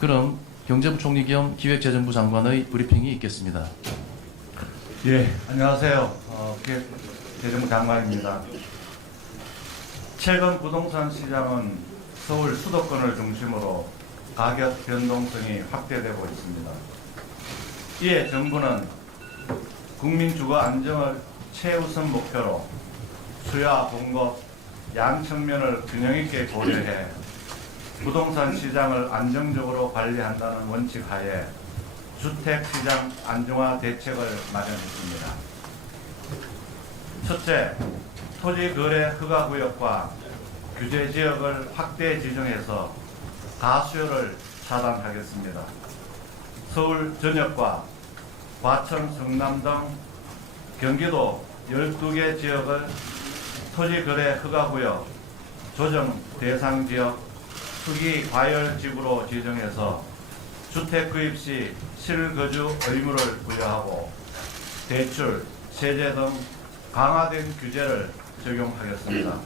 그럼 경제부총리 겸 기획재정부 장관의 브리핑이 있겠습니다. 예, 안녕하세요. 기획재정부 장관입니다. 최근 부동산 시장은 서울 수도권을 중심으로 가격 변동성이 확대되고 있습니다. 이에 정부는 국민 주거 안정을 최우선 목표로 수요와 공급, 양 측면을 균형 있게 고려해 부동산 시장을 안정적으로 관리한다는 원칙 하에 주택시장 안정화 대책을 마련했습니다. 첫째, 토지거래 허가구역과 규제지역을 확대 지정해서 가수요를 차단하겠습니다. 서울 전역과 과천, 성남 등 경기도 12개 지역을 토지거래 허가구역, 조정 대상지역, 투기 과열지구로 지정해서 주택 구입 시 실거주 의무를 부여하고 대출, 세제 등 강화된 규제를 적용하겠습니다.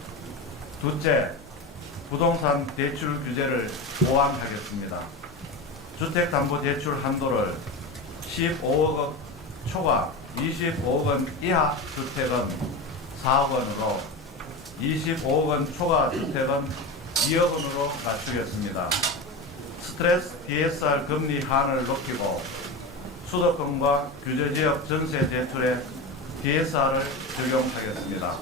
둘째, 부동산 대출 규제를 보완하겠습니다. 주택담보대출 한도를 15억 원 초과 25억 원 이하 주택은 4억 원으로 25억 원 초과 주택은 2억 원으로 낮추겠습니다. 스트레스 DSR 금리 한을 높이고 수도권과 규제지역 전세 대출에 DSR을 적용하겠습니다.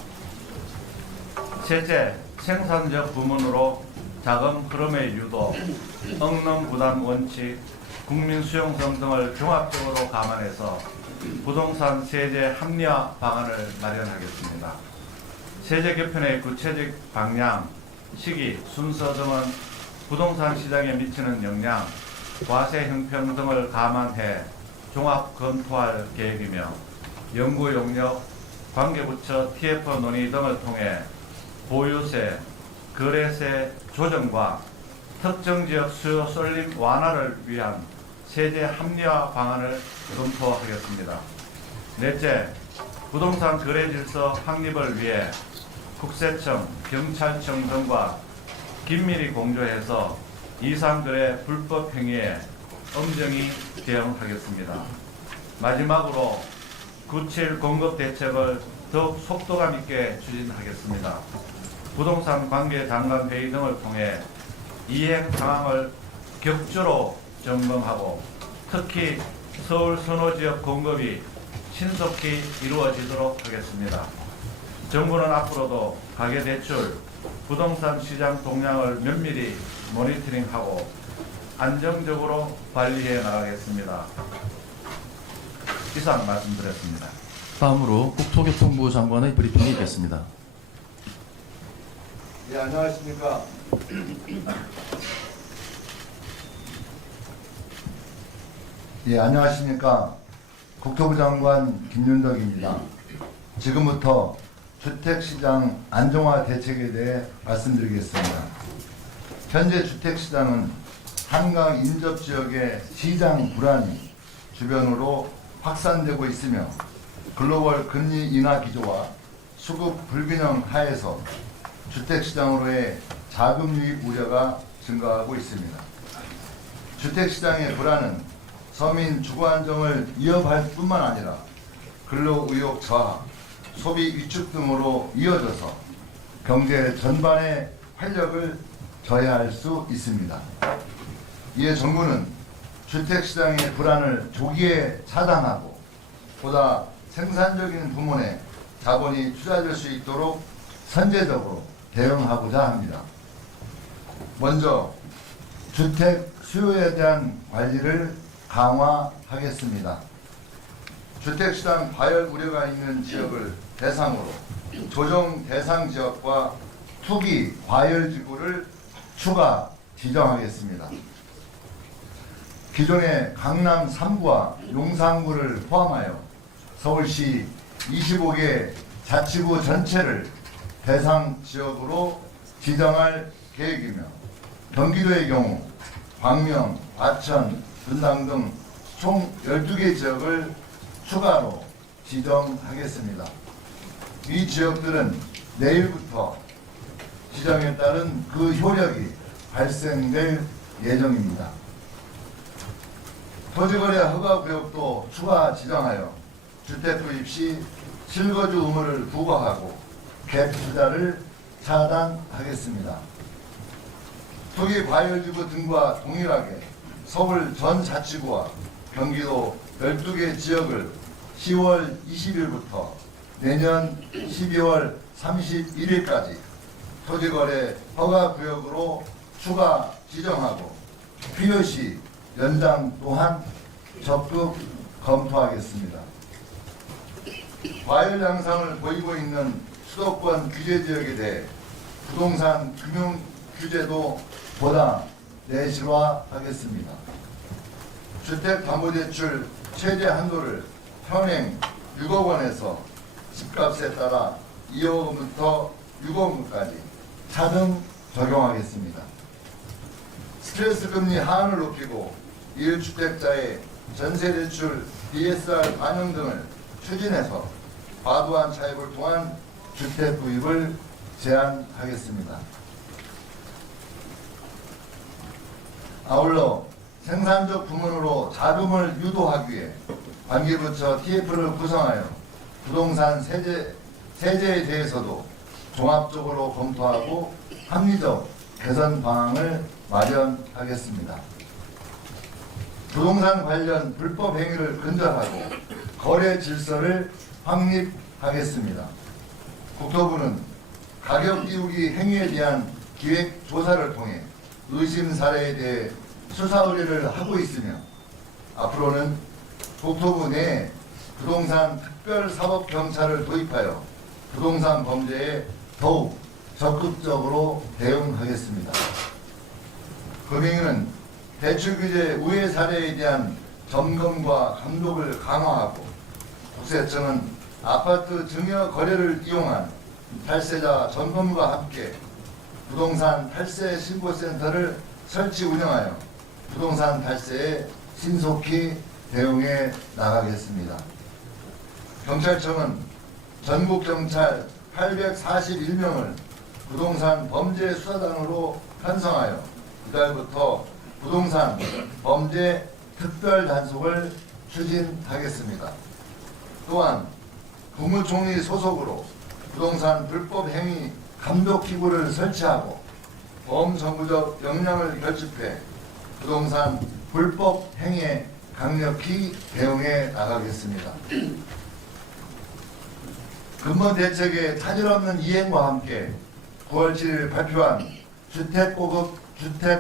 셋째, 생산적 부문으로 자금 흐름의 유도, 억능 부담 원칙, 국민 수용성 등을 종합적으로 감안해서 부동산 세제 합리화 방안을 마련하겠습니다. 세제 개편의 구체적 방향, 시기, 순서 등은 부동산 시장에 미치는 영향, 과세 형평 등을 감안해 종합 검토할 계획이며 연구 용역, 관계부처 TF 논의 등을 통해 보유세, 거래세 조정과 특정 지역 수요 쏠림 완화를 위한 세제 합리화 방안을 검토하겠습니다. 넷째, 부동산 거래 질서 확립을 위해 국세청, 경찰청 등과 긴밀히 공조해서 이상거래 불법 행위에 엄정히 대응하겠습니다. 마지막으로 9.7 공급 대책을 더욱 속도감 있게 추진하겠습니다. 부동산 관계 장관 회의 등을 통해 이행 상황을 격주로 점검하고 특히 서울 선호지역 공급이 신속히 이루어지도록 하겠습니다. 정부는 앞으로도 가계대출, 부동산 시장 동향을 면밀히 모니터링하고 안정적으로 관리해 나가겠습니다. 이상 말씀드렸습니다. 다음으로 국토교통부 장관의 브리핑이 있겠습니다. 예, 안녕하십니까. 예, 안녕하십니까. 국토부 장관 김윤덕입니다. 지금부터 주택시장 안정화 대책에 대해 말씀드리겠습니다. 현재 주택시장은 한강 인접지역의 시장 불안이 주변으로 확산되고 있으며 글로벌 금리 인하 기조와 수급 불균형 하에서 주택시장으로의 자금 유입 우려가 증가하고 있습니다. 주택시장의 불안은 서민 주거 안정을 위협할 뿐만 아니라 근로 의욕 저하, 소비 위축 등으로 이어져서 경제 전반의 활력을 저해할 수 있습니다. 이에 정부는 주택시장의 불안을 조기에 차단하고 보다 생산적인 부문에 자본이 투자될 수 있도록 선제적으로 대응하고자 합니다. 먼저 주택 수요에 대한 관리를 강화하겠습니다. 주택시장 과열 우려가 있는 지역을 대상으로 조정 대상 지역과 투기 과열 지구를 추가 지정하겠습니다. 기존의 강남 3구와 용산구를 포함하여 서울시 25개 자치구 전체를 대상 지역으로 지정할 계획이며 경기도의 경우 광명, 과천, 분당 등 총 12개 지역을 추가로 지정하겠습니다. 이 지역들은 내일부터 지정에 따른 그 효력이 발생될 예정입니다. 토지거래 허가구역도 추가 지정하여 주택 구입 시 실거주 의무를 부과하고 갭 투자를 차단하겠습니다. 투기 과열지구 등과 동일하게 서울 전 자치구와 경기도 12개 지역을 10월 20일부터 내년 12월 31일까지 토지거래 허가구역으로 추가 지정하고 필요시 연장 또한 적극 검토하겠습니다. 과열 양상을 보이고 있는 수도권 규제 지역에 대해 부동산 금융 규제도 보다 내실화하겠습니다. 주택담보대출 최대 한도를 현행 6억 원에서 집값에 따라 2억 원부터 6억 원까지 차등 적용하겠습니다. 스트레스 금리 하한을 높이고 1주택자의 전세대출 DSR 반영 등을 추진해서 과도한 차입을 통한 주택 구입을 제한하겠습니다. 아울러 생산적 부문으로 자금을 유도하기 위해 관계부처 TF를 구성하여 부동산 세제에 대해서도 종합적으로 검토하고 합리적 개선 방안을 마련하겠습니다. 부동산 관련 불법 행위를 근절하고 거래 질서를 확립하겠습니다. 국토부는 가격 띄우기 행위에 대한 기획 조사를 통해 의심 사례에 대해 수사 의뢰를 하고 있으며 앞으로는 국토부 내 부동산 특별사법경찰을 도입하여 부동산 범죄에 더욱 적극적으로 대응하겠습니다. 금융위는 대출규제 우회 사례에 대한 점검과 감독을 강화하고 국세청은 아파트 증여 거래를 이용한 탈세자 점검과 함께 부동산 탈세 신고센터를 설치 운영하여 부동산 탈세에 신속히 대응해 나가겠습니다. 경찰청은 전국 경찰 841명을 부동산 범죄 수사단으로 편성하여 이달부터 부동산 범죄 특별 단속을 추진하겠습니다. 또한 국무총리 소속으로 부동산 불법 행위 감독 기구를 설치하고 범정부적 역량을 결집해 부동산 불법 행위에 강력히 대응해 나가겠습니다. 근본 대책의 차질 없는 이행과 함께 9월 7일 발표한 주택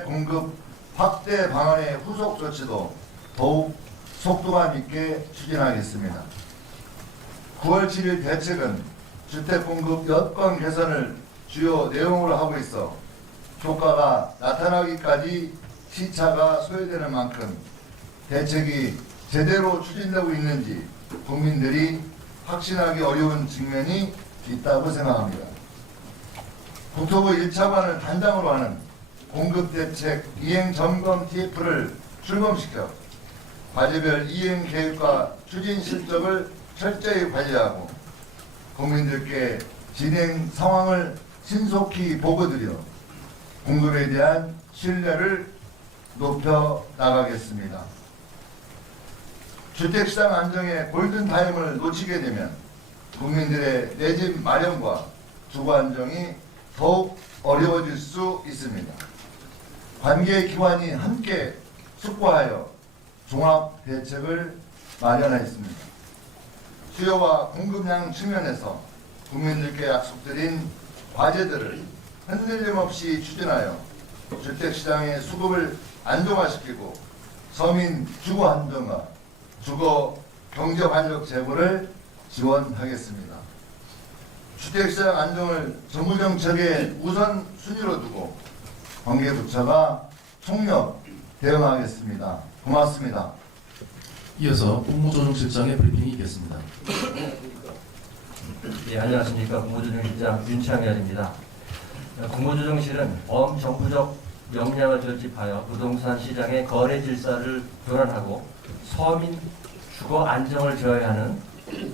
공급 확대 방안의 후속 조치도 더욱 속도감 있게 추진하겠습니다. 9월 7일 대책은 주택 공급 여건 개선을 주요 내용으로 하고 있어 효과가 나타나기까지 시차가 소요되는 만큼 대책이 제대로 추진되고 있는지 국민들이 확신하기 어려운 측면이 있다고 생각합니다. 국토부 1차관을 단장으로 하는 공급대책 이행점검 TF를 출범시켜 과제별 이행계획과 추진 실적을 철저히 관리하고 국민들께 진행 상황을 신속히 보고드려 공급에 대한 신뢰를 높여 나가겠습니다. 주택시장 안정의 골든타임을 놓치게 되면 국민들의 내 집 마련과 주거 안정이 더욱 어려워질 수 있습니다. 관계기관이 함께 숙고하여 종합대책을 마련하였습니다. 수요와 공급량 측면에서 국민들께 약속드린 과제들을 흔들림 없이 추진하여 주택시장의 수급을 안정화시키고 서민 주거 안정과 주거 경제활력 제고를 지원하겠습니다. 주택시장 안정을 정부정책의 우선순위로 두고 관계부처가 총력 대응하겠습니다. 고맙습니다. 이어서 국무조정실장의 브리핑이 있겠습니다. 예, 안녕하십니까. 국무조정실장 윤창열입니다. 국무조정실은 범정부적 역량을 결집하여 부동산 시장의 거래 질서를 교란하고 서민 주거 안정을 저해하는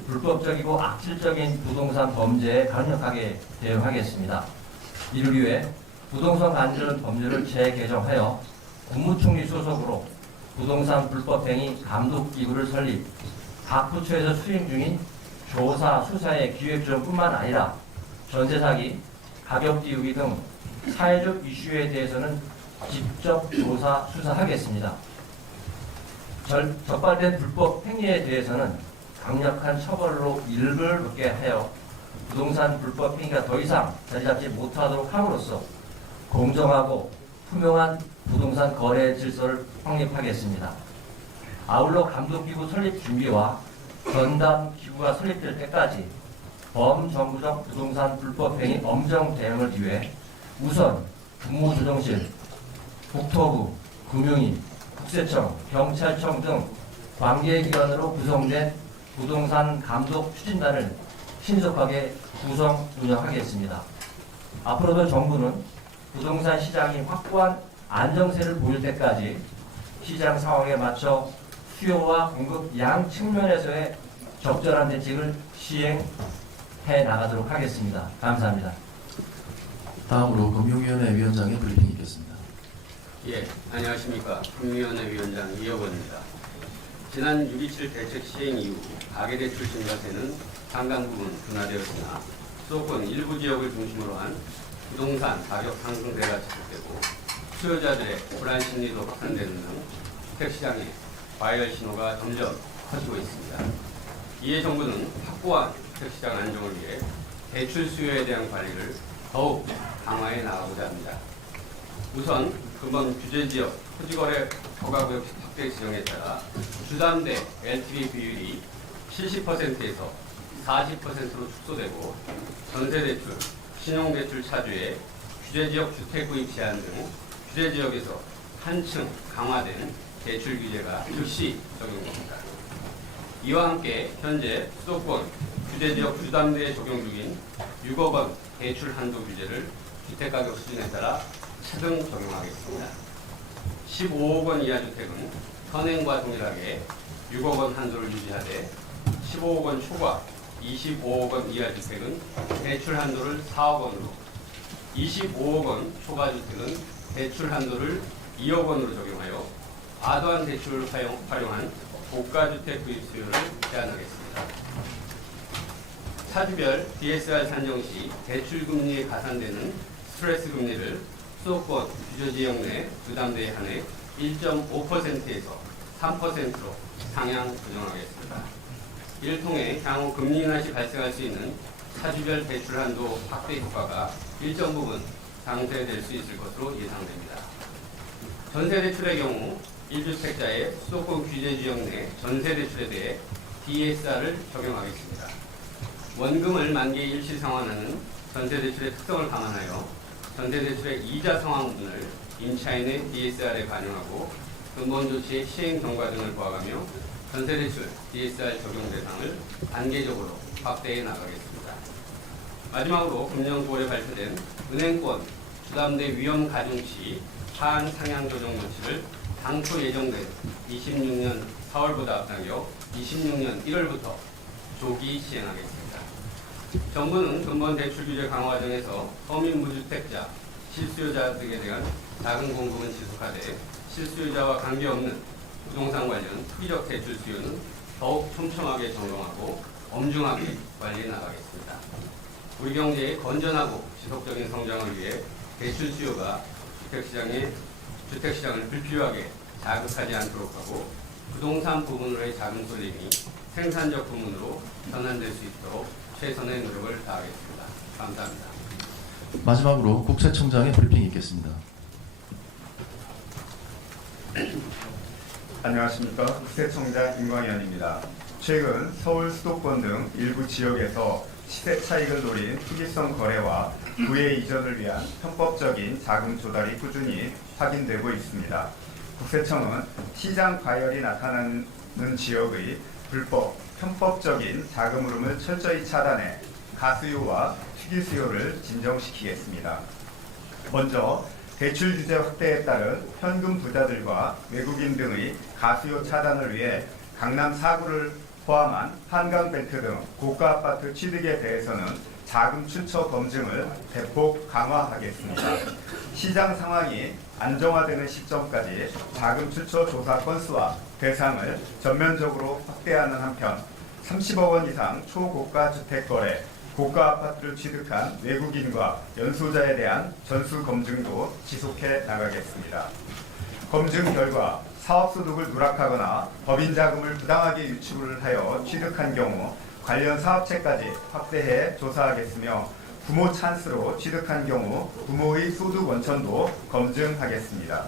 불법적이고 악질적인 부동산 범죄에 강력하게 대응하겠습니다. 이를 위해 부동산 관련 법률을 재개정하여 국무총리 소속으로 부동산 불법행위 감독기구를 설립, 각 부처에서 수행 중인 조사, 수사의 기획조정뿐만 아니라 전세 사기, 가격 띄우기 등 사회적 이슈에 대해서는 직접 조사, 수사하겠습니다. 적발된 불법 행위에 대해서는 강력한 처벌로 일벌 받게 하여 부동산 불법 행위가 더 이상 자리 잡지 못하도록 함으로써 공정하고 투명한 부동산 거래 질서를 확립하겠습니다. 아울러 감독기구 설립 준비와 전담 기구가 설립될 때까지 범정부적 부동산 불법 행위 엄정 대응을 위해 우선 국무조정실, 국토부, 금융위, 국세청, 경찰청 등 관계기관으로 구성된 부동산 감독 추진단을 신속하게 구성 운영하겠습니다. 앞으로도 정부는 부동산 시장이 확고한 안정세를 보일 때까지 시장 상황에 맞춰 수요와 공급 양 측면에서의 적절한 대책을 시행해 나가도록 하겠습니다. 감사합니다. 다음으로 금융위원회 위원장의 브리핑이 있겠습니다. 예, 안녕하십니까. 금융위원회 위원장 이혁원입니다. 지난 6.27 대책 시행 이후 가계대출 증가세는 상당 부분 둔화되었으나 수도권 일부 지역을 중심으로 한 부동산 가격 상승세가 지속되고 수요자들의 불안 심리도 확산되는 등 주택시장의 과열 신호가 점점 커지고 있습니다. 이에 정부는 확고한 주택시장 안정을 위해 대출 수요에 대한 관리를 더욱 강화해 나가고자 합니다. 우선 금번 규제지역 토지거래 허가구역 확대 지정에 따라 주담대 LTV 비율이 70%에서 40%로 축소되고 전세대출, 신용대출 차주의 규제지역 주택구입 제한 등 규제지역에서 한층 강화된 대출 규제가 즉시 적용됩니다. 이와 함께 현재 수도권 규제지역 주담대에 적용 중인 6억 원 대출 한도 규제를 주택가격 수준에 따라 차등 적용하겠습니다. 15억 원 이하 주택은 현행과 동일하게 6억 원 한도를 유지하되 15억 원 초과 25억 원 이하 주택은 대출 한도를 4억 원으로 25억 원 초과 주택은 대출 한도를 2억 원으로 적용하여 과도한 대출을 활용한 고가주택 구입 수요를 제한하겠습니다. 차주별 DSR 산정 시 대출 금리에 가산되는 스트레스 금리를 수도권 규제지역 내 주담대에 한해 1.5%에서 3%로 상향 조정하겠습니다. 이를 통해 향후 금리 인하 시 발생할 수 있는 차주별 대출 한도 확대 효과가 일정 부분 상쇄될 수 있을 것으로 예상됩니다. 전세대출의 경우 1주택자의 수도권 규제지역 내 전세대출에 대해 DSR을 적용하겠습니다. 원금을 만기 일시 상환하는 전세대출의 특성을 감안하여 전세대출의 이자 상환 부분을 임차인의 DSR에 반영하고 근본 조치의 시행 경과 등을 보아가며 전세대출 DSR 적용 대상을 단계적으로 확대해 나가겠습니다. 마지막으로 금년 9월에 발표된 은행권 주담대 위험 가중 시 하한 상향 조정 조치를 당초 예정된 26년 4월보다 앞당겨 26년 1월부터 조기 시행하겠습니다. 정부는 근본 대출 규제 강화 과정에서 서민 무주택자, 실수요자 등에 대한 자금 공급은 지속하되 실수요자와 관계없는 부동산 관련 투기적 대출 수요는 더욱 촘촘하게 점검하고 엄중하게 관리해 나가겠습니다. 우리 경제의 건전하고 지속적인 성장을 위해 대출 수요가 주택시장을 불필요하게 자극하지 않도록 하고 부동산 부분으로의 자금 쏠림이 생산적 부문으로 전환될 수 있도록 최선의 노력을 다하겠습니다. 감사합니다. 마지막으로 국세청장의 브리핑이 있겠습니다. 안녕하십니까. 국세청장 임광현입니다. 최근 서울 수도권 등 일부 지역에서 시세 차익을 노린 투기성 거래와 부의 이전을 위한 편법적인 자금 조달이 꾸준히 확인되고 있습니다. 국세청은 시장 과열이 나타나는 지역의 불법, 편법적인 자금 흐름을 철저히 차단해 가수요와 투기 수요를 진정시키겠습니다. 먼저 대출 규제 확대에 따른 현금 부자들과 외국인 등의 가수요 차단을 위해 강남 4구를 포함한 한강벨트 등 고가 아파트 취득에 대해서는 자금 출처 검증을 대폭 강화하겠습니다. 시장 상황이 안정화되는 시점까지 자금 출처 조사 건수와 대상을 전면적으로 확대하는 한편 30억 원 이상 초고가 주택 거래, 고가 아파트를 취득한 외국인과 연소자에 대한 전수 검증도 지속해 나가겠습니다. 검증 결과 사업소득을 누락하거나 법인 자금을 부당하게 유출을 하여 취득한 경우 관련 사업체까지 확대해 조사하겠으며 부모 찬스로 취득한 경우 부모의 소득 원천도 검증하겠습니다.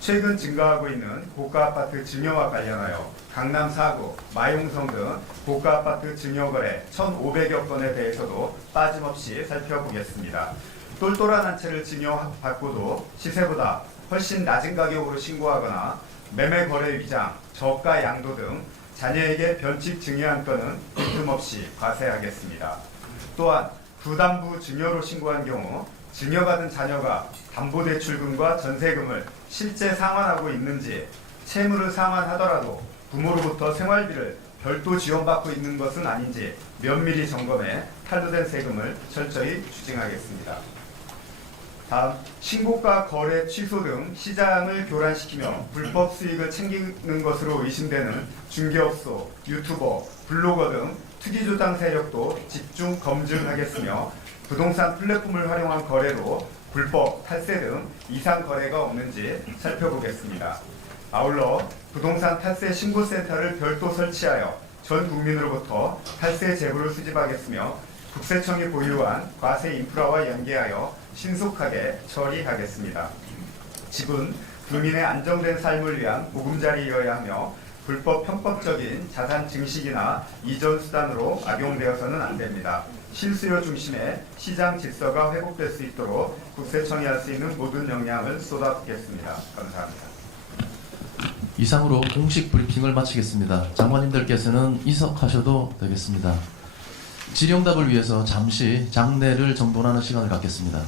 최근 증가하고 있는 고가 아파트 증여와 관련하여 강남 4구, 마용성 등 고가 아파트 증여 거래 1,500여 건에 대해서도 빠짐없이 살펴보겠습니다. 똘똘한 한 채를 증여받고도 시세보다 훨씬 낮은 가격으로 신고하거나 매매 거래 위장, 저가 양도 등 자녀에게 변칙 증여한 건은 빈틈없이 과세하겠습니다. 또한 부담부 증여로 신고한 경우 증여받은 자녀가 담보대출금과 전세금을 실제 상환하고 있는지, 채무를 상환하더라도 부모로부터 생활비를 별도 지원받고 있는 것은 아닌지 면밀히 점검해 탈루된 세금을 철저히 추징하겠습니다. 다음, 신고가 거래 취소 등 시장을 교란시키며 불법 수익을 챙기는 것으로 의심되는 중개업소, 유튜버, 블로거 등 투기조장 세력도 집중 검증하겠으며 부동산 플랫폼을 활용한 거래로 불법, 탈세 등 이상 거래가 없는지 살펴보겠습니다. 아울러 부동산 탈세 신고센터를 별도 설치하여 전 국민으로부터 탈세 제보를 수집하겠으며 국세청이 보유한 과세 인프라와 연계하여 신속하게 처리하겠습니다. 집은 국민의 안정된 삶을 위한 보금자리여야 하며 불법 편법적인 자산 증식이나 이전 수단으로 악용되어서는 안 됩니다. 실수요 중심의 시장 질서가 회복될 수 있도록 국세청이 할 수 있는 모든 역량을 쏟아붓겠습니다. 감사합니다. 이상으로 공식 브리핑을 마치겠습니다. 장관님들께서는 이석하셔도 되겠습니다. 질의응답을 위해서 잠시 장내를 정돈하는 시간을 갖겠습니다.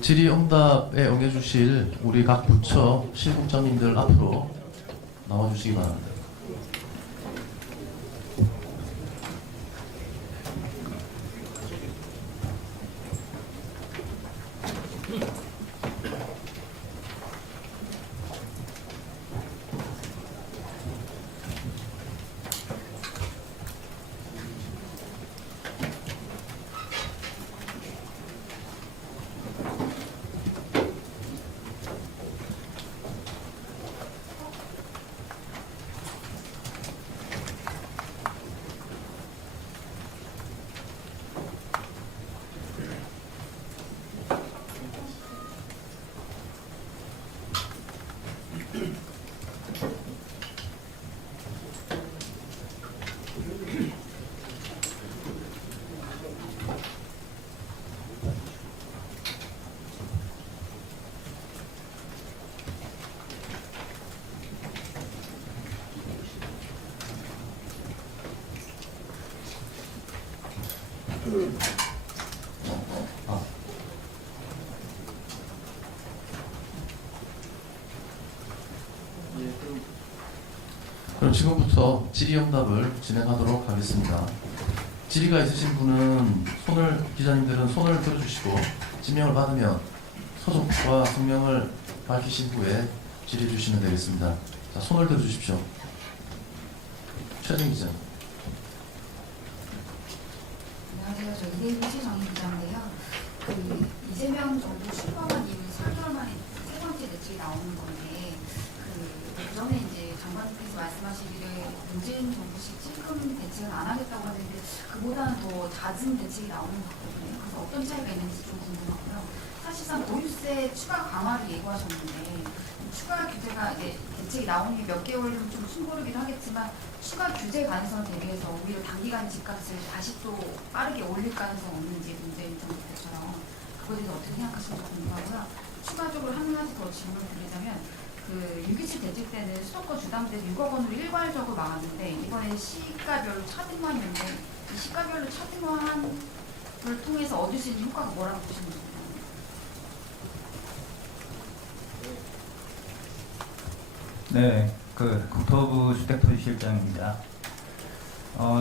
질의응답에 응해주실 우리 각 부처 실국장님들 앞으로 나와주시기 바랍니다. 그럼 지금부터 질의응답을 진행하도록 하겠습니다. 질의가 있으신 분은 기자님들은 손을 들어주시고 지명을 받으면 소속과 성명을 밝히신 후에 질의해 주시면 되겠습니다. 자, 손을 들어주십시오. 최진 기자. 안녕하세요. 저 이대희 정의 기자인데요. 이재명 정부 출범한 이후 4개월 만에 세 번째 대책이 나오는 건데 그전에 이제 장관님께서 말씀하시기를 문재인 정부식 찔끔 대책은 안 하겠다고 하는데 그보다는 더 잦은 대책이 나오는 것 같거든요. 그래서 어떤 차이가 있는지 좀 궁금하고요. 사실상 보유세 추가 강화를 예고하셨는데 추가 규제가 이제 대책이 나오는 게 몇 개월은 좀 숨고르기도 하겠지만 추가 규제 가능성을 대비해서 오히려 단기간 집값을 다시 또 빠르게 올릴 가능성 없는지 문재인 정부처럼 그거에 대해서 어떻게 생각하시는지 궁금하고요. 추가적으로 한 가지 더 질문을 드리자면 그 6.27 대책 때는 수도권 주담대에서 6억 원으로 일괄적으로 막았는데 이번에 시가별로 차등화했는데 이 시가별로 차등화를 통해서 얻을 수 있는 효과가 뭐라고 보시는지 네, 그 국토부 주택토지실장입니다.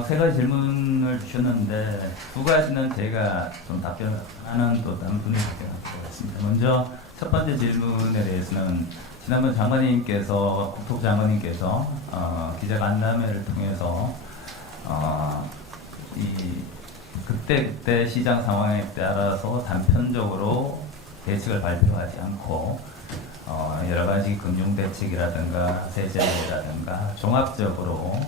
세 가지 질문을 주셨는데 두 가지는 제가 좀 답변하는 또 다른 분이 답변할 것 같습니다. 먼저 첫 번째 질문에 대해서는 지난번 장관님께서 국토부 장관님께서 기자간담회를 통해서 이 그때 시장 상황에 따라서 단편적으로 대책을 발표하지 않고 여러 가지 금융 대책이라든가 세제라든가 종합적으로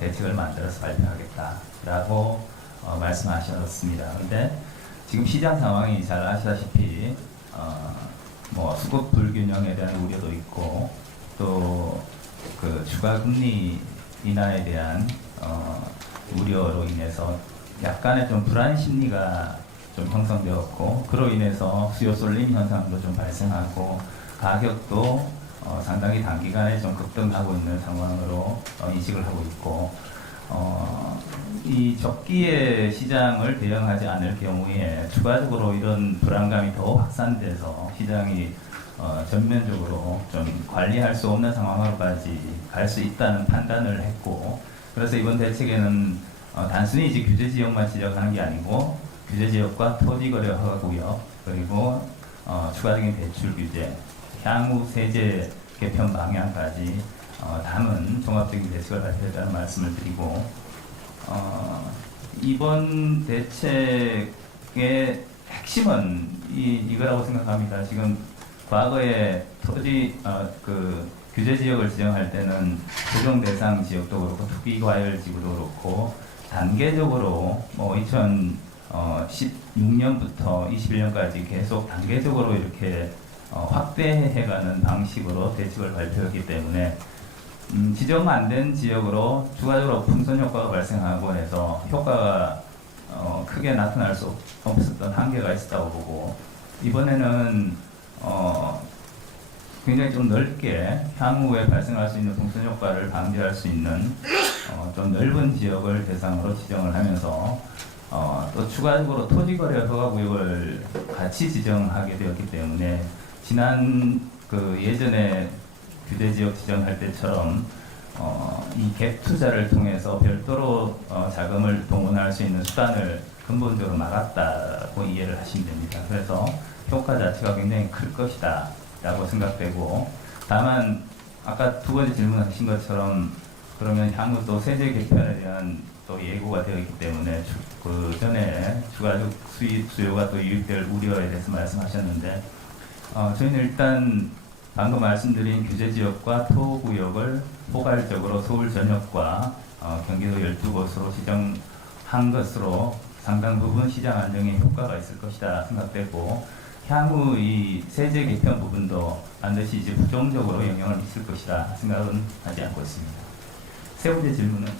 대책을 만들어서 발표하겠다라고 말씀하셨습니다. 그런데 지금 시장 상황이 잘 아시다시피 뭐 수급 불균형에 대한 우려도 있고 또 그 추가 금리 인하에 대한 우려로 인해서 약간의 좀 불안 심리가 좀 형성되었고 그로 인해서 수요 쏠림 현상도 좀 발생하고 가격도 상당히 단기간에 좀 급등하고 있는 상황으로 인식을 하고 있고 이 적기의 시장을 대응하지 않을 경우에 추가적으로 이런 불안감이 더 확산돼서 시장이 전면적으로 좀 관리할 수 없는 상황으로까지 갈 수 있다는 판단을 했고 그래서 이번 대책에는 단순히 이제 규제 지역만 지적하는 게 아니고 규제 지역과 토지 거래 허가 구역 그리고 추가적인 대출 규제 향후 세제 개편 방향까지 담은 종합적인 대책을 발표했다는 말씀을 드리고 이번 대책의 핵심은 이거라고 생각합니다. 지금 과거에 토지 그 규제 지역을 지정할 때는 조정 대상 지역도 그렇고 투기 과열 지구도 그렇고 단계적으로 뭐 2016년부터 21년까지 계속 단계적으로 이렇게 확대해가는 방식으로 대책을 발표했기 때문에 지정 안 된 지역으로 추가적으로 풍선 효과가 발생하고 해서 효과가 크게 나타날 수 없었던 한계가 있었다고 보고 이번에는 굉장히 좀 넓게 향후에 발생할 수 있는 풍선 효과를 방지할 수 있는 좀 넓은 지역을 대상으로 지정을 하면서 또 추가적으로 토지거래 허가구역을 같이 지정하게 되었기 때문에 지난 그 예전에 규제지역 지정할 때처럼 이 갭 투자를 통해서 별도로 자금을 동원할 수 있는 수단을 근본적으로 막았다고 이해를 하시면 됩니다. 그래서 효과 자체가 굉장히 클 것이다 라고 생각되고 다만 아까 두 번째 질문하신 것처럼 그러면 향후 또 세제 개편에 대한 또 예고가 되어 있기 때문에 그 전에 추가적 수요가 또 유입될 우려에 대해서 말씀하셨는데 저희는 일단 방금 말씀드린 규제지역과 토구역을 포괄적으로 서울 전역과 경기도 12곳으로 지정한 것으로 상당 부분 시장 안정에 효과가 있을 것이다 생각되고 향후 이 세제 개편 부분도 반드시 이제 부정적으로 영향을 미칠 것이다 생각은 하지 않고 있습니다. 세 번째 질문은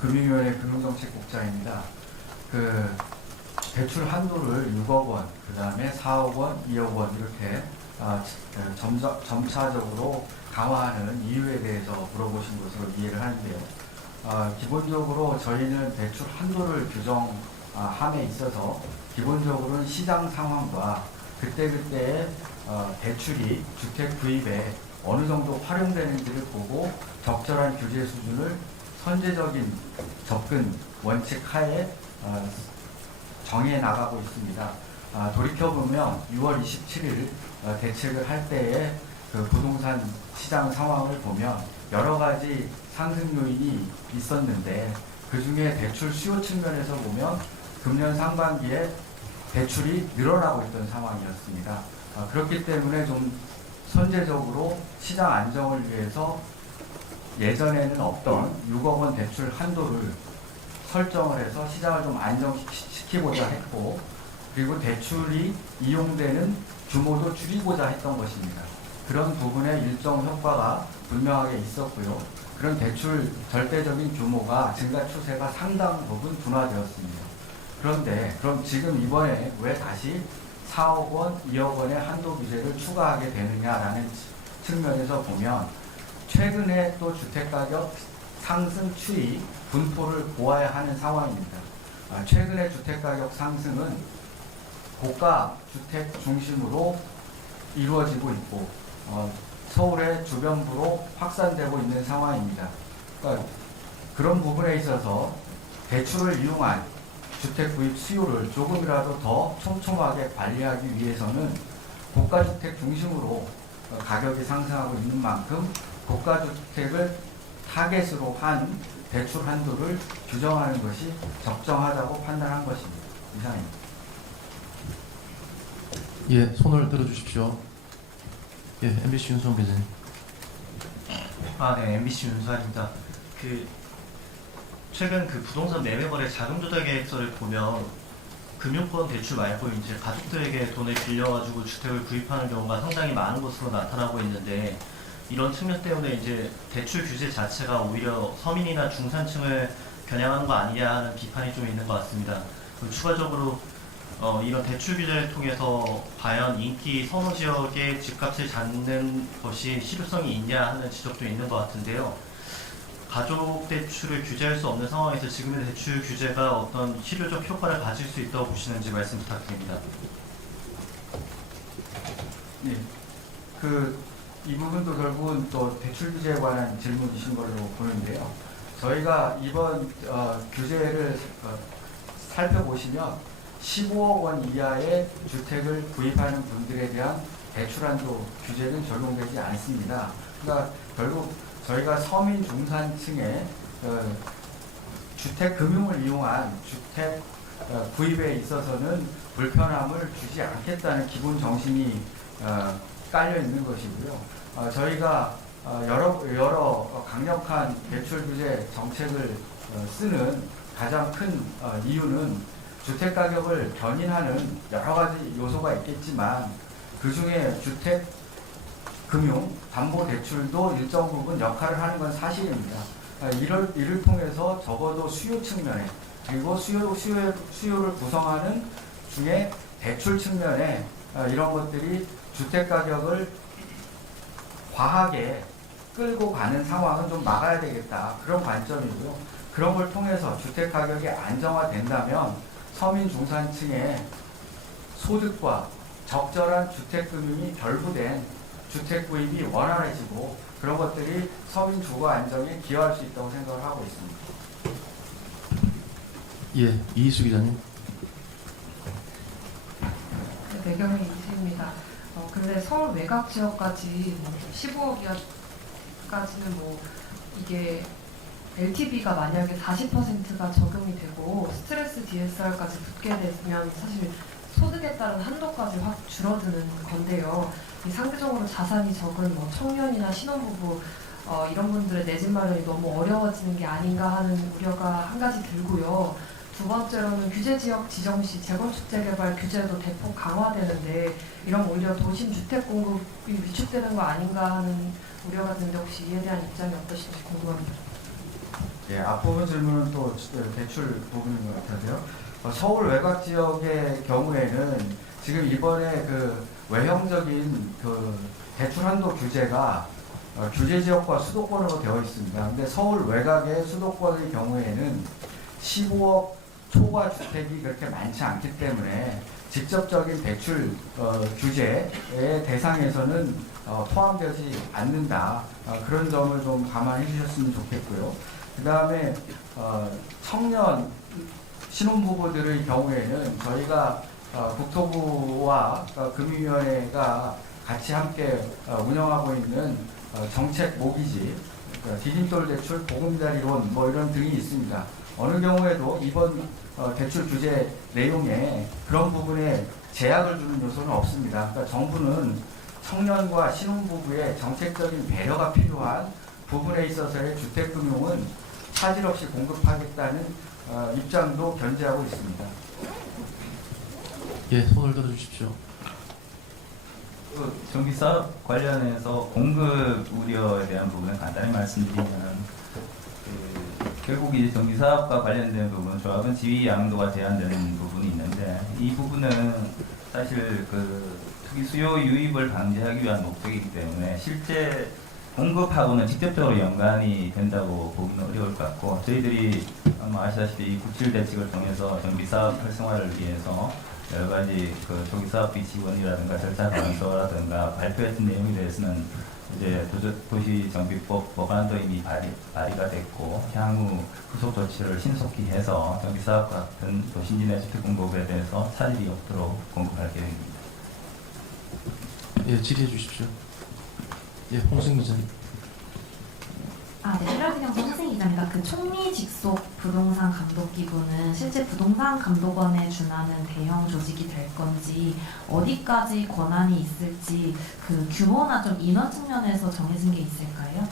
금융위원회 금융정책국장입니다. 그 대출 한도를 6억 원, 그 다음에 4억 원, 2억 원 이렇게 점차적으로 강화하는 이유에 대해서 물어보신 것으로 이해를 하는데요. 기본적으로 저희는 대출 한도를 규정함에 있어서 기본적으로는 시장 상황과 그때그때의 대출이 주택 구입에 어느 정도 활용되는지를 보고 적절한 규제 수준을 선제적인 접근 원칙 하에 정해 나가고 있습니다. 돌이켜보면 6월 27일 대책을 할 때의 그 부동산 시장 상황을 보면 여러 가지 상승 요인이 있었는데 그 중에 대출 수요 측면에서 보면 금년 상반기에 대출이 늘어나고 있던 상황이었습니다. 그렇기 때문에 좀 선제적으로 시장 안정을 위해서 예전에는 없던 6억 원 대출 한도를 설정을 해서 시장을 좀 안정시키고자 했고 그리고 대출이 이용되는 규모도 줄이고자 했던 것입니다. 그런 부분에 일정 효과가 분명하게 있었고요. 그런 대출 절대적인 규모가 증가 추세가 상당 부분 둔화되었습니다. 그런데 그럼 지금 이번에 왜 다시 4억 원, 2억 원의 한도 규제를 추가하게 되느냐라는 측면에서 보면 최근에 또 주택가격 상승 추이 분포를 보아야 하는 상황입니다. 최근의 주택가격 상승은 고가 주택 중심으로 이루어지고 있고 서울의 주변부로 확산되고 있는 상황입니다. 그러니까 그런 부분에 있어서 대출을 이용한 주택 구입 수요를 조금이라도 더 촘촘하게 관리하기 위해서는 고가주택 중심으로 가격이 상승하고 있는 만큼 고가주택을 타겟으로 한 대출 한도를 규정하는 것이 적정하다고 판단한 것입니다. 이상입니다. 예, 손을 들어주십시오. 예, MBC 윤수홍 기자님. 네, MBC 윤수환입니다. 최근 부동산 매매거래 자금조달 계획서를 보면 금융권 대출 말고 이제 가족들에게 돈을 빌려가지고 주택을 구입하는 경우가 상당히 많은 것으로 나타나고 있는데, 이런 측면 때문에 이제 대출 규제 자체가 오히려 서민이나 중산층을 겨냥하는 거 아니냐 하는 비판이 좀 있는 것 같습니다. 그리고 추가적으로 이런 대출 규제를 통해서 과연 인기 선호 지역의 집값을 잡는 것이 실효성이 있냐 하는 지적도 있는 것 같은데요. 가족 대출을 규제할 수 없는 상황에서 지금의 대출 규제가 어떤 실효적 효과를 가질 수 있다고 보시는지 말씀 부탁드립니다. 네, 이 부분도 결국은 또 대출 규제에 관한 질문이신 걸로 보는데요. 저희가 이번 규제를 살펴보시면 15억 원 이하의 주택을 구입하는 분들에 대한 대출 한도 규제는 적용되지 않습니다. 그러니까 결국 저희가 서민 중산층의 주택 금융을 이용한 주택 구입에 있어서는 불편함을 주지 않겠다는 기본 정신이 깔려 있는 것이고요. 저희가 여러 강력한 대출 규제 정책을 쓰는 가장 큰 이유는 주택 가격을 견인하는 여러 가지 요소가 있겠지만, 그 중에 주택 금융 담보 대출도 일정 부분 역할을 하는 건 사실입니다. 이를 통해서 적어도 수요 측면에, 그리고 수요를 구성하는 중에 대출 측면에 이런 것들이 주택 가격을 과하게 끌고 가는 상황은 좀 막아야 되겠다, 그런 관점이고요. 그런 걸 통해서 주택 가격이 안정화된다면 서민 중산층의 소득과 적절한 주택 금융이 결부된 주택 구입이 원활해지고, 그런 것들이 서민 주거 안정에 기여할 수 있다고 생각을 하고 있습니다. 예, 이희수 기자님. 네, 배경이 이수입니다. 근데 서울 외곽 지역까지 15억이까지는 이게 LTV가 만약에 40%가 적용이 되고 스트레스 DSR까지 붙게 되면 사실 소득에 따른 한도까지 확 줄어드는 건데요. 이 상대적으로 자산이 적은 청년이나 신혼부부 이런 분들의 내 집 마련이 너무 어려워지는 게 아닌가 하는 우려가 한 가지 들고요. 두 번째로는 규제지역 지정 시 재건축 재개발 규제도 대폭 강화되는데, 이런 오히려 도심 주택 공급이 위축되는 거 아닌가 하는 우려가 드는데, 혹시 이에 대한 입장이 어떠신지 궁금합니다. 예, 앞부분 질문은 또 대출 부분인 것 같아서요. 서울 외곽 지역의 경우에는 지금 이번에 외형적인 대출 한도 규제가 규제 지역과 수도권으로 되어 있습니다. 근데 서울 외곽의 수도권의 경우에는 15억 초과 주택이 그렇게 많지 않기 때문에 직접적인 대출 규제의 대상에서는 포함되지 않는다. 그런 점을 좀 감안해 주셨으면 좋겠고요. 그 다음에 청년 신혼부부들의 경우에는 저희가 국토부와 금융위원회가 같이 함께 운영하고 있는 정책 모기지, 디딤돌 대출, 보금자리론 이런 등이 있습니다. 어느 경우에도 이번 대출 규제 내용에 그런 부분에 제약을 주는 요소는 없습니다. 그러니까 정부는 청년과 신혼부부의 정책적인 배려가 필요한 부분에 있어서의 주택금융은 차질 없이 공급하겠다는 입장도 견지하고 있습니다. 예, 손을 들어주십시오. 전기사업 관련해서 공급 우려에 대한 부분을 간단히 말씀드리면 결국 이제 정비사업과 관련된 부분, 조합은 지위 양도가 제한되는 부분이 있는데 이 부분은 사실 그 투기 수요 유입을 방지하기 위한 목적이기 때문에 실제 공급하고는 직접적으로 연관이 된다고 보기는 어려울 것 같고 저희들이 아시다시피 97 대책을 통해서 정비사업 활성화를 위해서 여러 가지 그 조기사업비 지원이라든가 절차 간소화라든가 발표했던 내용에 대해서는 이제 도시정비법 법안도 이미 발의가 됐고 향후 후속 조치를 신속히 해서 정비사업 같은 도심지 내 주택 공급에 대해서 차질이 없도록 공급할 계획입니다. 예, 질의해 주십시오. 예, 홍승 기자님. 네, 헬라그냥 선생 기자입니다. 그 총리 직속 부동산 감독기구는 실제 부동산 감독원에 준하는 대형 조직이 될 건지 어디까지 권한이 있을지 그 규모나 좀 인원 측면에서 정해진 게 있을까요?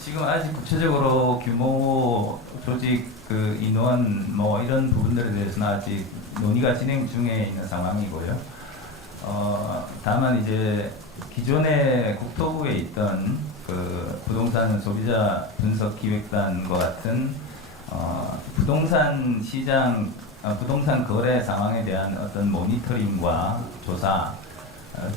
지금 아직 구체적으로 규모, 조직, 그 인원 뭐 이런 부분들에 대해서는 아직 논의가 진행 중에 있는 상황이고요. 다만 이제 기존에 국토부에 있던 그 부동산 소비자 분석 기획단과 같은 부동산 시장, 부동산 거래 상황에 대한 어떤 모니터링과 조사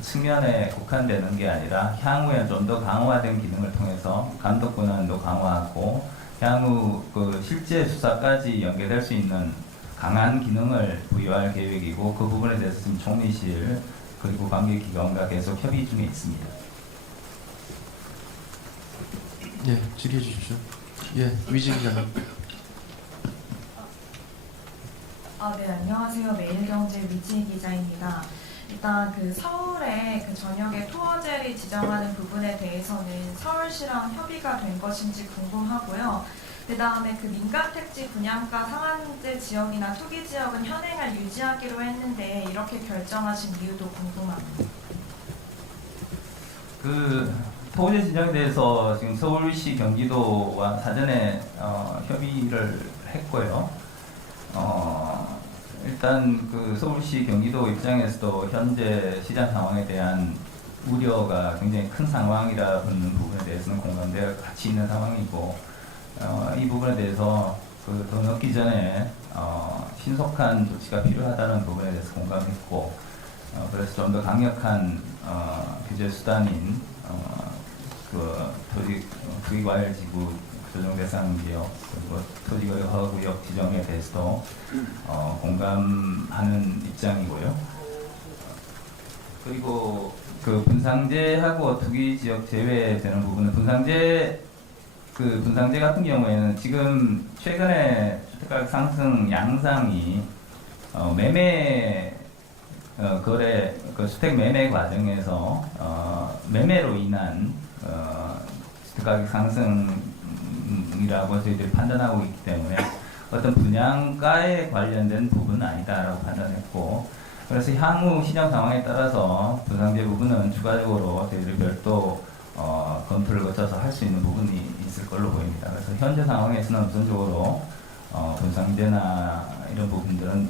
측면에 국한되는 게 아니라 향후에 좀 더 강화된 기능을 통해서 감독 권한도 강화하고 향후 그 실제 수사까지 연계될 수 있는 강한 기능을 부여할 계획이고 그 부분에 대해서 지금 총리실 그리고 관계기관과 계속 협의 중에 있습니다. 예, 질의해 주십시오. 예, 위지 기자님. 네, 안녕하세요. 매일경제 위지 기자입니다. 일단 그 서울에 그 전역에 토어제를 지정하는 부분에 대해서는 서울시랑 협의가 된 것인지 궁금하고요. 그 다음에 그 민간택지 분양가 상한제 지역이나 투기 지역은 현행을 유지하기로 했는데 이렇게 결정하신 이유도 궁금합니다. 그 토지 지정에 대해서 지금 서울시 경기도와 사전에 협의를 했고요. 일단 그 서울시 경기도 입장에서도 현재 시장 상황에 대한 우려가 굉장히 큰 상황이라는 부분에 대해서는 공감대가 같이 있는 상황이고 이 부분에 대해서 그 더 늦기 전에 신속한 조치가 필요하다는 부분에 대해서 공감했고 그래서 좀 더 강력한 규제 수단인 그 투기과열지구 조정 대상 지역 그리고 토지거래 허가구역 지정에 대해서도 공감하는 입장이고요. 그리고 그 분상제하고 투기 지역 제외되는 부분은 분상제 같은 경우에는 지금 최근에 주택가격 상승 양상이 매매 거래 그 주택 매매 과정에서 매매로 인한 주택가격 상승이라고 저희들이 판단하고 있기 때문에 어떤 분양가에 관련된 부분은 아니다라고 판단했고 그래서 향후 시장 상황에 따라서 분상제 부분은 추가적으로 저희들이 별도 검토를 거쳐서 할 수 있는 부분이 있을 걸로 보입니다. 그래서 현재 상황에서는 우선적으로 분상제나 이런 부분들은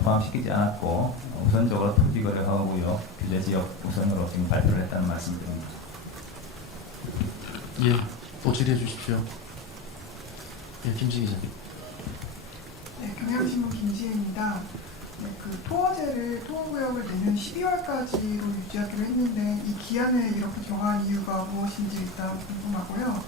포함시키지 않았고 우선적으로 토지거래 허가구역 규제지역 우선으로 지금 발표를 했다는 말씀드립니다. 예, 또 질의해 주십시오. 예, 김지 기자님. 네, 경향신문 김지혜입니다. 네, 그 토어구역을 내년 12월까지로 유지하기로 했는데 이 기한을 이렇게 정한 이유가 무엇인지 일단 궁금하고요.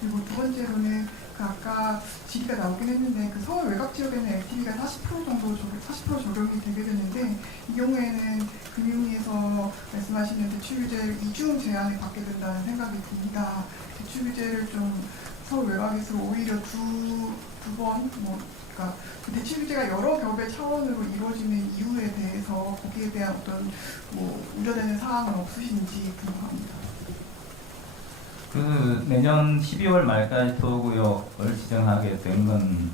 그리고 두 번째로는 그 아까 지리가 나오긴 했는데 그 서울 외곽 지역에는 LTV가 40% 정도 40% 적용이 되게 되는데 이 경우에는 금융위에서 말씀하시는 대출 규제를 이중 제한을 받게 된다는 생각이 듭니다. 대출 규제를 좀 서울 외곽에서 오히려 두 번 그러니까 대출 규제가 여러 겹의 차원으로 이루어지는 이유에 대해서 거기에 대한 어떤 우려되는 사항은 없으신지 궁금합니다. 그 내년 12월 말까지 토구역을 지정하게 된 건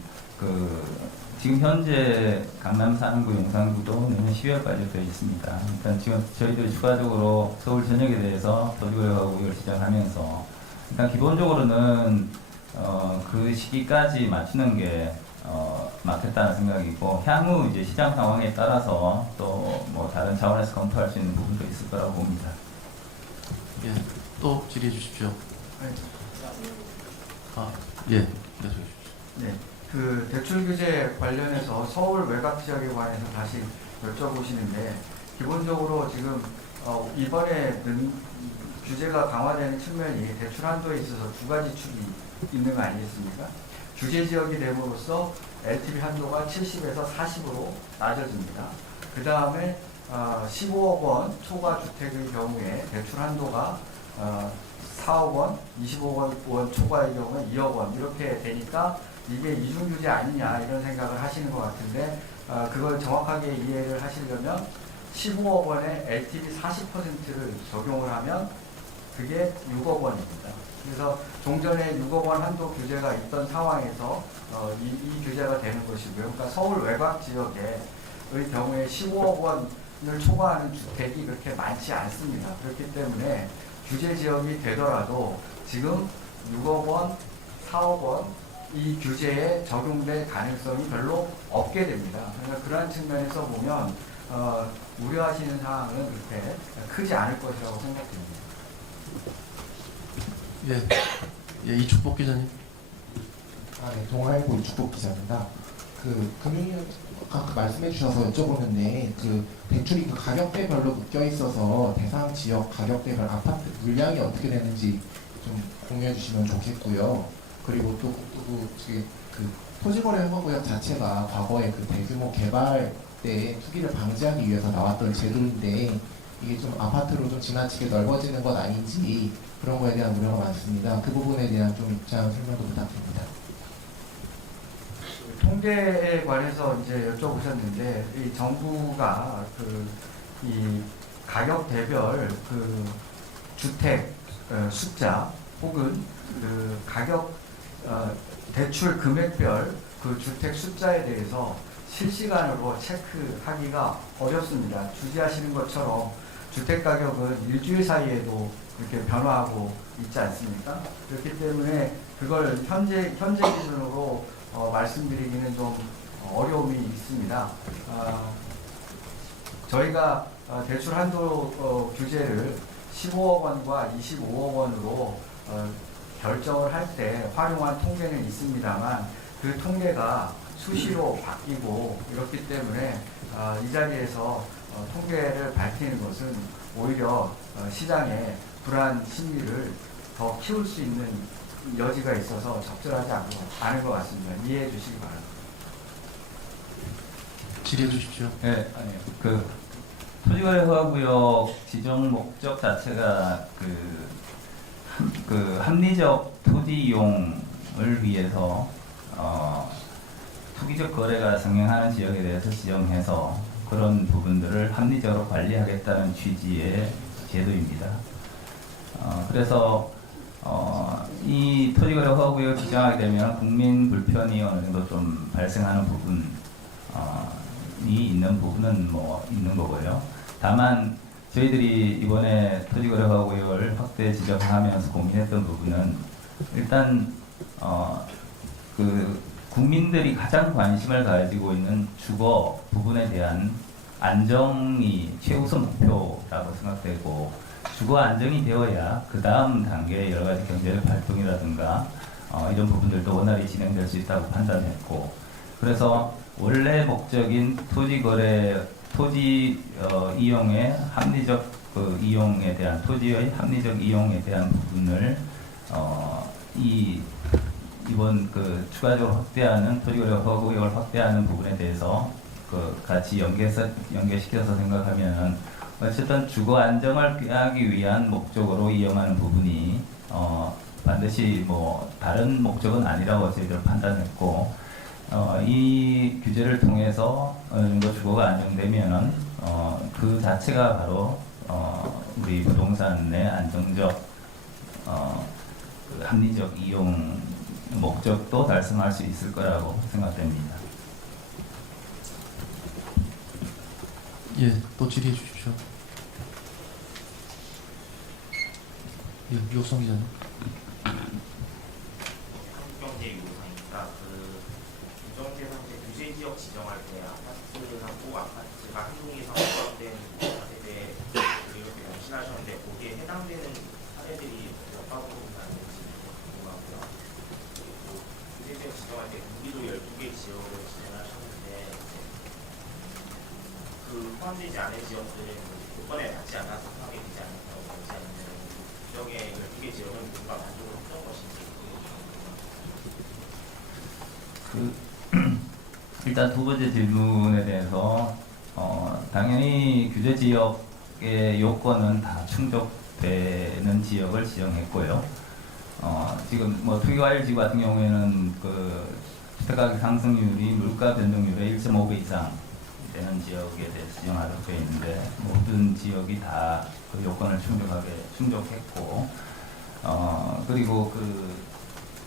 지금 현재 강남 사는구, 용산구도 내년 12월까지 되어 있습니다. 일단 지금 저희들이 추가적으로 서울 전역에 대해서 토지거래구역을 지정하면서 일단 기본적으로는 그 시기까지 맞추는 게 맞겠다는 생각이고 향후 이제 시장 상황에 따라서 또 뭐 다른 차원에서 검토할 수 있는 부분도 있을 거라고 봅니다. 예, 또 질의해 주십시오. 예, 여쭤주십시오. 네, 그 대출 규제 관련해서 서울 외곽 지역에 관해서 다시 여쭤보시는데 기본적으로 지금 이번에 규제가 강화되는 측면이 대출 한도에 있어서 두 가지 축이 있는 거 아니겠습니까? 규제 지역이 됨으로써 LTV 한도가 70에서 40으로 낮아집니다. 그 다음에 15억 원 초과 주택의 경우에 대출 한도가 4억 원, 25억 원 초과의 경우에 2억 원 이렇게 되니까 이게 이중규제 아니냐 이런 생각을 하시는 것 같은데 그걸 정확하게 이해를 하시려면 15억 원에 LTV 40%를 적용을 하면 그게 6억 원입니다. 그래서 종전에 6억 원 한도 규제가 있던 상황에서 이 규제가 되는 것이고요. 그러니까 서울 외곽 지역의 경우에 15억 원을 초과하는 주택이 그렇게 많지 않습니다. 그렇기 때문에 규제 지역이 되더라도 지금 6억 원, 4억 원 이 규제에 적용될 가능성이 별로 없게 됩니다. 그러니까 그러한 측면에서 보면 우려하시는 사항은 그렇게 크지 않을 것이라고 생각됩니다. 예, 이축복 기자님. 네, 동아일보 이축복 기자입니다. 그 금융 아까 말씀해 주셔서 여쭤보는데 그 대출이 그 가격대별로 묶여 있어서 대상 지역 가격대별 아파트 물량이 어떻게 되는지 좀 공유해 주시면 좋겠고요. 그리고 또 그 토지거래허가구역 자체가 과거에 그 대규모 개발 때 투기를 방지하기 위해서 나왔던 제도인데 이게 좀 아파트로 좀 지나치게 넓어지는 것 아닌지 그런 거에 대한 우려가 많습니다. 그 부분에 대한 좀 입장 설명도 부탁드립니다. 통계에 관해서 이제 여쭤보셨는데 이 정부가 이 가격대별 그 주택 숫자 혹은 그 가격 대출 금액별 그 주택 숫자에 대해서 실시간으로 체크하기가 어렵습니다. 주지하시는 것처럼 주택 가격은 일주일 사이에도 이렇게 변화하고 있지 않습니까? 그렇기 때문에 그걸 현재 기준으로 말씀드리기는 좀 어려움이 있습니다. 저희가 대출 한도 규제를 15억 원과 25억 원으로 결정을 할 때 활용한 통계는 있습니다만 그 통계가 수시로 바뀌고 이렇기 때문에 이 자리에서 통계를 밝히는 것은 오히려 시장의 불안 심리를 더 키울 수 있는 여지가 있어서 적절하지 않은 것 같습니다. 이해해 주시기 바랍니다. 질의해 주십시오. 네, 아니요. 그 토지거래허가구역 지정 목적 자체가 그 합리적 토지 이용을 위해서 투기적 거래가 성행하는 지역에 대해서 지정해서 그런 부분들을 합리적으로 관리하겠다는 취지의 제도입니다. 그래서 이 토지거래허가구역을 지정하게 되면 국민 불편이 어느 정도 좀 발생하는 부분이 있는 부분은 뭐 있는 거고요. 다만 저희들이 이번에 토지거래허가구역을 확대 지정하면서 고민했던 부분은 일단 그 국민들이 가장 관심을 가지고 있는 주거 부분에 대한 안정이 최우선 목표라고 생각되고 주거 안정이 되어야 그 다음 단계의 여러 가지 경제적 활동이라든가 이런 부분들도 원활히 진행될 수 있다고 판단했고 그래서 원래 목적인 토지 이용의 합리적 그 이용에 대한 토지의 합리적 이용에 대한 부분을 이번 그 추가적으로 확대하는 토지거래허가구역을 확대하는 부분에 대해서 그 같이 연계시켜서 생각하면은 어쨌든 주거 안정을 꾀하기 위한 목적으로 이용하는 부분이 반드시 뭐 다른 목적은 아니라고 저희들 판단했고 이 규제를 통해서 어느 정도 주거가 안정되면은 그 자체가 바로 우리 부동산의 안정적 그 합리적 이용 목적도 달성할 수 있을 거라고 생각됩니다. 예, 또 질의해 주십시오. 예, 유옥성 기자님. 한국경제유상입니다. 규정재산세 규제 지역 지정할 때 아파트하고 아파트가 한동에 상호작용된 세대 이렇게 명시하셨는데 거기에 해당되는 사례들이 몇 가구나 있는지 궁금하고요. 포함되지 않은 지역들은 조건에 맞지 않아서 파악이 되지 않는 경우가 있지 않는 규정의 12개 지역은 누가 만족을 했던 것인지. 일단 두 번째 질문에 대해서 당연히 규제 지역의 요건은 다 충족되는 지역을 지정했고요. 지금 뭐 투기과열지 같은 경우에는 그 주택가격 상승률이 물가 변동률의 1.5배 이상 되는 지역에 대해서 지정하도록 되어 있는데 모든 지역이 다 그 요건을 충족했고 그리고 그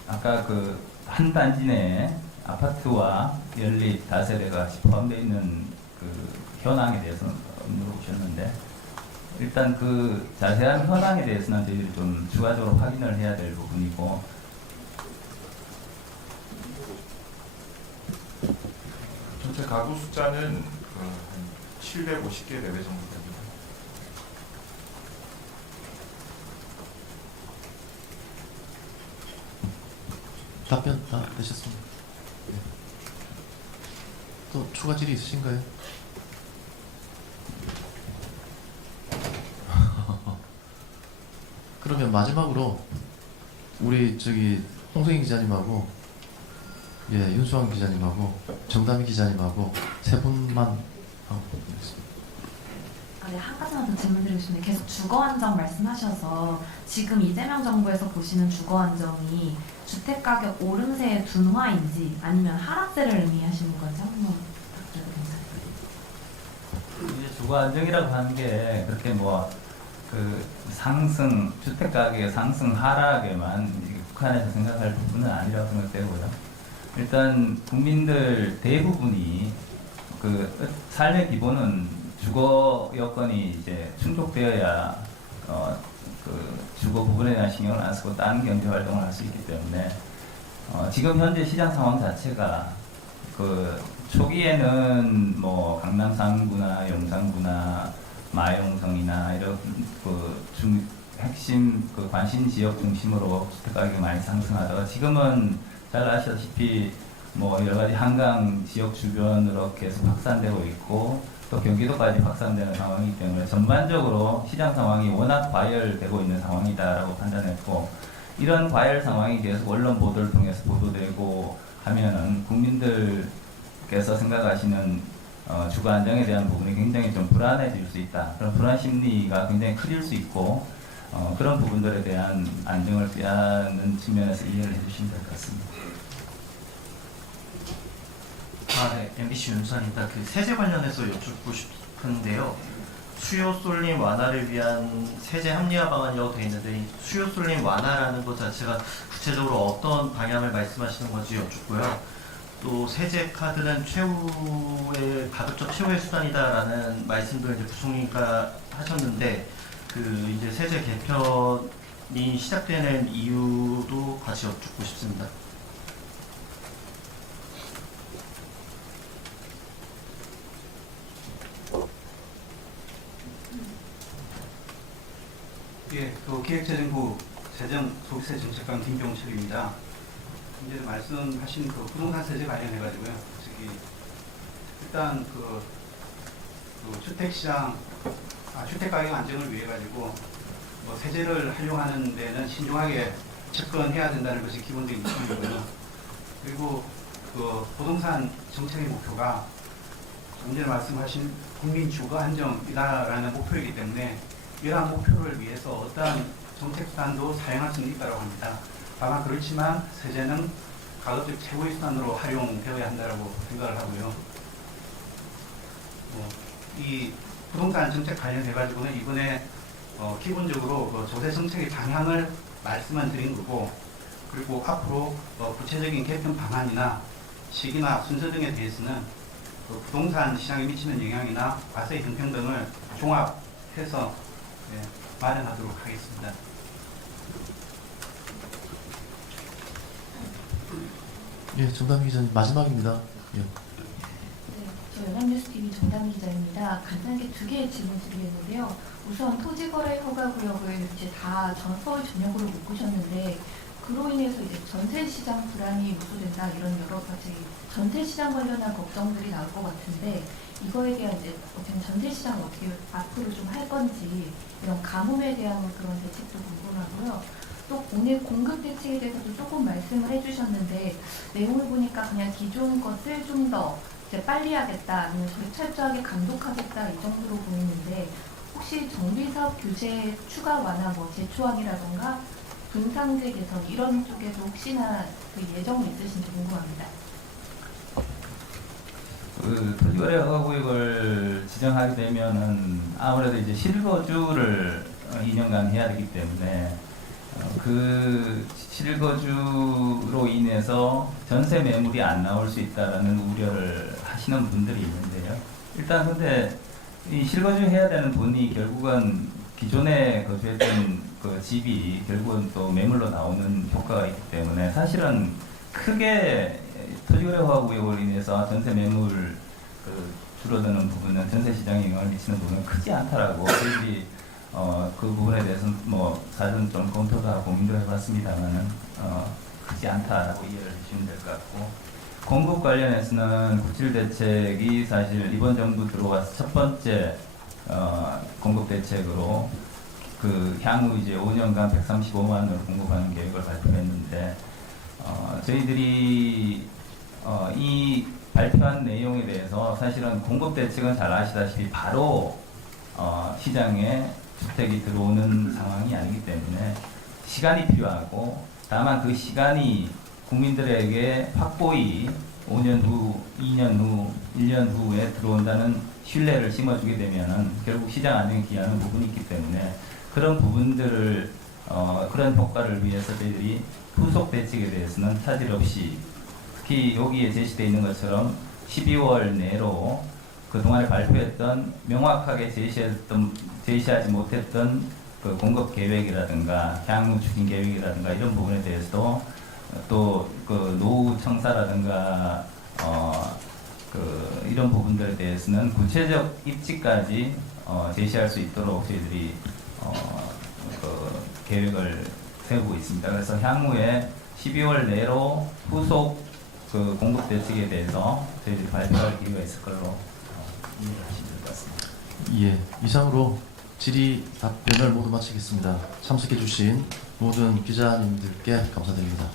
아까 그 한 단지 내에 아파트와 연립 다세대가 포함되어 있는 그 현황에 대해서는 물어보셨는데 일단 그 자세한 현황에 대해서는 저희들이 좀 추가적으로 확인을 해야 될 부분이고 전체 가구 숫자는 한 750개 내외 정도 됩니다. 답변 다 되셨습니다. 네. 또 추가 질의 있으신가요? 그러면 마지막으로 우리 저기 홍성희 기자님하고 윤수환 기자님하고 정담희 기자님하고 세 분만 하고 있습니다. 네, 한 가지만 더 질문드리고 싶은데 계속 주거 안정 말씀하셔서 지금 이재명 정부에서 보시는 주거 안정이 주택가격 오름세의 둔화인지 아니면 하락세를 의미하시는 거죠? 한번 부탁드려도 이제 주거 안정이라고 하는 게 그렇게 뭐 그 상승 주택 가격의 상승 하락에만 국한해서 생각할 부분은 아니라고 생각되고요. 일단 국민들 대부분이 그 삶의 기본은 주거 여건이 이제 충족되어야 그 주거 부분에 대한 신경을 안 쓰고 다른 경제 활동을 할 수 있기 때문에 지금 현재 시장 상황 자체가 그 초기에는 뭐 강남 상구나 용산구나 마용성이나 이런 그 핵심 그 관심 지역 중심으로 주택 가격이 많이 상승하다가 지금은 잘 아시다시피 뭐 여러 가지 한강 지역 주변으로 계속 확산되고 있고 또 경기도까지 확산되는 상황이기 때문에 전반적으로 시장 상황이 워낙 과열되고 있는 상황이다라고 판단했고 이런 과열 상황이 계속 언론 보도를 통해서 보도되고 하면은 국민들께서 생각하시는 주거 안정에 대한 부분이 굉장히 좀 불안해질 수 있다. 그런 불안 심리가 굉장히 커질 수 있고 그런 부분들에 대한 안정을 빼앗는 측면에서 이해를 해주시면 될 것 같습니다. 네, MBC 윤수환입니다. 그 세제 관련해서 여쭙고 싶은데요. 수요 쏠림 완화를 위한 세제 합리화 방안이라고 되어 있는데 이 수요 쏠림 완화라는 것 자체가 구체적으로 어떤 방향을 말씀하시는 건지 여쭙고요. 또 세제 카드는 최후의 가급적 최후의 수단이다라는 말씀도 이제 부총리가 하셨는데 그 이제 세제 개편이 시작되는 이유도 같이 여쭙고 싶습니다. 예, 기획재정부 재정소비세 정책관 김병철입니다. 이제 말씀하신 그 부동산 세제 관련해가지고요. 일단 주택시장, 주택 가격 안정을 위해 가지고 뭐 세제를 활용하는 데는 신중하게 접근해야 된다는 것이 기본적인 입장이고요. 그리고 그 부동산 정책의 목표가 좀 전에 말씀하신 국민 주거 안정이다라는 목표이기 때문에 이러한 목표를 위해서 어떠한 정책 수단도 사용할 수는 있다고 합니다. 다만 그렇지만 세제는 가급적 최고의 수단으로 활용되어야 한다고 생각을 하고요. 이 부동산 정책 관련해 가지고는 이번에 기본적으로 그 조세 정책의 방향을 말씀을 드린 거고, 그리고 앞으로 구체적인 개편 방안이나 시기나 순서 등에 대해서는 그 부동산 시장에 미치는 영향이나 과세 형평 등을 종합해서 마련하도록 하겠습니다. 예, 정담희 기자님 마지막입니다. 예. 네, 저 연합뉴스TV 정담희 기자입니다. 간단하게 두 개의 질문 드리겠는데요. 우선 토지거래 허가구역을 이제 다 서울 전역으로 묶으셨는데 그로 인해서 이제 전세 시장 불안이 우수된다 이런 여러 가지 전세 시장 관련한 걱정들이 나올 것 같은데 이거에 대한 이제 어쨌든 전세 시장을 어떻게 앞으로 좀 할 건지 이런 가뭄에 대한 그런 대책도 궁금하고요. 또 오늘 공급 대책에 대해서도 조금 말씀을 해주셨는데 내용을 보니까 그냥 기존 것을 좀 더 이제 빨리 하겠다 아니면 철저하게 감독하겠다 이 정도로 보이는데 혹시 정비사업 규제 추가 완화 뭐 재초안이라던가 분상제 개선 이런 쪽에도 혹시나 그 예정이 있으신지 궁금합니다. 그 토지거래 허가구역을 지정하게 되면은 아무래도 이제 실거주를 2년간 해야 되기 때문에 그 실거주로 인해서 전세 매물이 안 나올 수 있다라는 우려를 하시는 분들이 있는데요. 일단 근데 이 실거주 해야 되는 돈이 결국은 기존에 거주했던 그 집이 결국은 또 매물로 나오는 효과가 있기 때문에 사실은 크게 토지거래 허가구역으로 인해서 전세 매물 그 줄어드는 부분은 전세 시장에 영향을 미치는 부분은 크지 않다라고 저희들이 그 부분에 대해서는 뭐 사실은 좀 검토도 하고 고민도 해봤습니다만은 크지 않다라고 이해를 해주시면 될 것 같고 공급 관련해서는 구칠 대책이 사실 이번 정부 들어와서 첫 번째 공급 대책으로 그 향후 이제 5년간 135만 원을 공급하는 계획을 발표했는데 저희들이 이 발표한 내용에 대해서 사실은 공급 대책은 잘 아시다시피 바로 시장에 주택이 들어오는 상황이 아니기 때문에 시간이 필요하고 다만 그 시간이 국민들에게 확고히 5년 후, 2년 후, 1년 후에 들어온다는 신뢰를 심어주게 되면은 결국 시장 안정에 기여하는 부분이 있기 때문에 그런 부분들을 그런 효과를 위해서 저희들이 후속 대책에 대해서는 차질 없이 특히 여기에 제시되어 있는 것처럼 12월 내로 그동안에 발표했던 명확하게 제시하지 못했던 그 공급 계획이라든가 향후 추진 계획이라든가 이런 부분에 대해서도 또 그 노후 청사라든가 그 이런 부분들에 대해서는 구체적 입지까지 제시할 수 있도록 저희들이 그 계획을 세우고 있습니다. 그래서 향후에 12월 내로 후속 그 공급 대책에 대해서 저희들이 발표할 기회가 있을 걸로 이해를 하시면 될 것 같습니다. 예, 이상으로 질의 답변을 모두 마치겠습니다. 참석해주신 모든 기자님들께 감사드립니다.